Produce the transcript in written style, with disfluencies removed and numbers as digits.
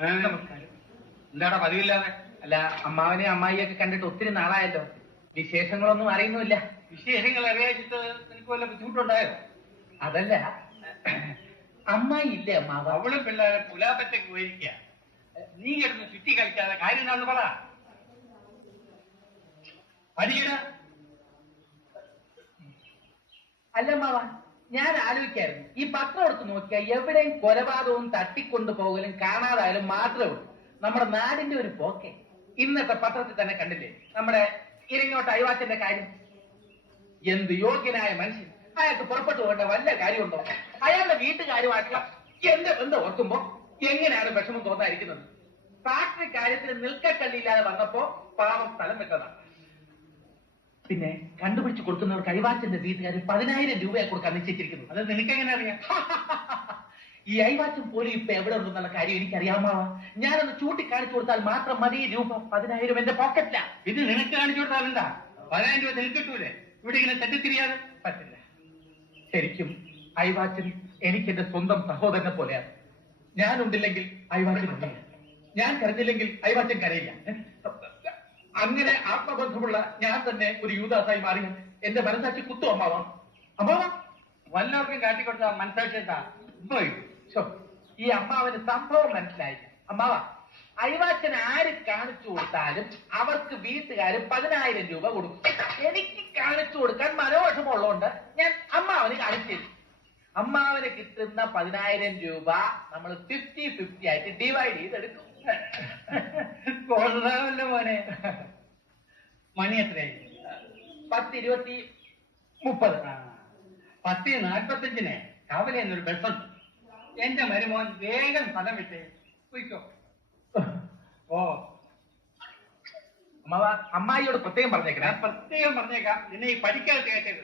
നമസ്കാരം. എന്താടാ പതിവില്ലാതെ? അല്ല, അമ്മാവനെ അമ്മായിയൊക്കെ കണ്ടിട്ട് ഒത്തിരി നാളായല്ലോ. വിശേഷങ്ങളൊന്നും അറിയുന്നില്ല. വിശേഷങ്ങൾ അറിയാച്ചിട്ട് നിനക്ക് വല്ല ബുദ്ധിമുട്ടുണ്ടായോ? അതല്ല, അമ്മായി ഇല്ലേ അമ്മാവ? അവളും പിള്ളേരെ പുലാപ്പറ്റയ്ക്ക് പോയിരിക്കുക. നീ കിടന്ന് ചുറ്റി കളിക്കാതെ കാര്യം എന്താണെന്ന് പറ. അല്ല അമ്മാവ, ഞാൻ ആലോചിക്കായിരുന്നു, ഈ പത്രം എടുത്ത് നോക്കിയാൽ എവിടെയും കൊലപാതകവും തട്ടിക്കൊണ്ടു പോകലും കാണാതായാലും മാത്രമേ ഉള്ളൂ. നമ്മുടെ നാടിന്റെ ഒരു പോക്കെ. ഇന്നത്തെ പത്രത്തിൽ തന്നെ കണ്ടില്ലേ നമ്മുടെ ഇരങ്ങോട്ട് അയവാച്ചന്റെ കാര്യം. എന്ത് യോഗ്യനായ മനുഷ്യൻ, അയാൾക്ക് പുറപ്പെട്ടു പോകേണ്ട വല്ല കാര്യമുണ്ടോ? അയാളുടെ വീട്ടുകാരുമായിട്ടുള്ള എന്റെ ബന്ധം ഓർക്കുമ്പോ എങ്ങനെയാണ് വിഷമം തോന്നാതിരിക്കുന്നത്? ഫാക്ടറി കാര്യത്തിൽ നിൽക്കക്കല്ലില്ലാതെ വന്നപ്പോ പാവം സ്ഥലം വെച്ചതാണ്. പിന്നെ കണ്ടുപിടിച്ച് കൊടുക്കുന്നവർക്ക് അയവാച്ചന്റെ വീട്ടുകാർ 10,000 രൂപയെ കൊടുക്കാൻ നിശ്ചയിച്ചിരിക്കുന്നു. അത് നിനക്കെങ്ങനെ അറിയാം? ഈ അയവാച്ചൻ പോലും ഇപ്പൊ എവിടെ ഉണ്ടെന്നുള്ള കാര്യം എനിക്കറിയാമാവാ. ഞാനൊന്ന് ചൂണ്ടിക്കാണിച്ചു കൊടുത്താൽ മാത്രം മതി. രൂപ 10,000 എന്റെ പോക്കറ്റില. ഇത് നിനക്ക് കാണിച്ചു കൊടുത്താൽ എന്താ? 10,000 രൂപ നിനക്ക് കിട്ടൂലേ? ഇവിടെ ഇങ്ങനെ തെറ്റിത്തിരിയാതെ പറ്റില്ല. ശരിക്കും അയവാച്ചൻ എനിക്ക് എന്റെ സ്വന്തം സഹോദരനെ പോലെയാണ്. ഞാനുണ്ടില്ലെങ്കിൽ അയവാച്ചൻ ഉണ്ടില്ല, ഞാൻ കരഞ്ഞില്ലെങ്കിൽ അയവാച്ചൻ കരയില്ല. അങ്ങനെ ആത്മബന്ധമുള്ള ഞാൻ തന്നെ ഒരു യൂദാസായി മാറി എന്റെ മനസാക്ഷി കുത്തു അമ്മാവ. അമ്മാവ വല്ലവർക്കും കാട്ടിക്കൊടുത്ത മനസാക്ഷിട്ടാ ഈ അമ്മാവന് സംഭവം മനസ്സിലായില്ല. അമ്മാവ, അയവാച്ചൻ ആര് കാണിച്ചു കൊടുത്താലും അവർക്ക് വീട്ടുകാർ 10,000 രൂപ കൊടുക്കും. എനിക്ക് കാണിച്ചു കൊടുക്കാൻ മനോവിഷമുള്ളതുകൊണ്ട് ഞാൻ അമ്മാവന് കാണിച്ചു. അമ്മാവന് കിട്ടുന്ന 10,000 രൂപ നമ്മൾ 50-50 ആയിട്ട് ഡിവൈഡ് ചെയ്തെടുക്കും. കൊള്ളാമല്ലോ മോനെ. മണി എത്രയായി? 10, 20, 30. 10:45 കവല എന്നൊരു ബസ്സുണ്ട്. എന്റെ മരുമോൻ വേഗം സ്ഥലം വിട്ടേ പോയിക്കോ. ഓ അമ്മാവ, അമ്മായിയോട് പ്രത്യേകം പറഞ്ഞേക്കാം. നിന്നെ ഈ പഠിക്കാതെ കേട്ടത്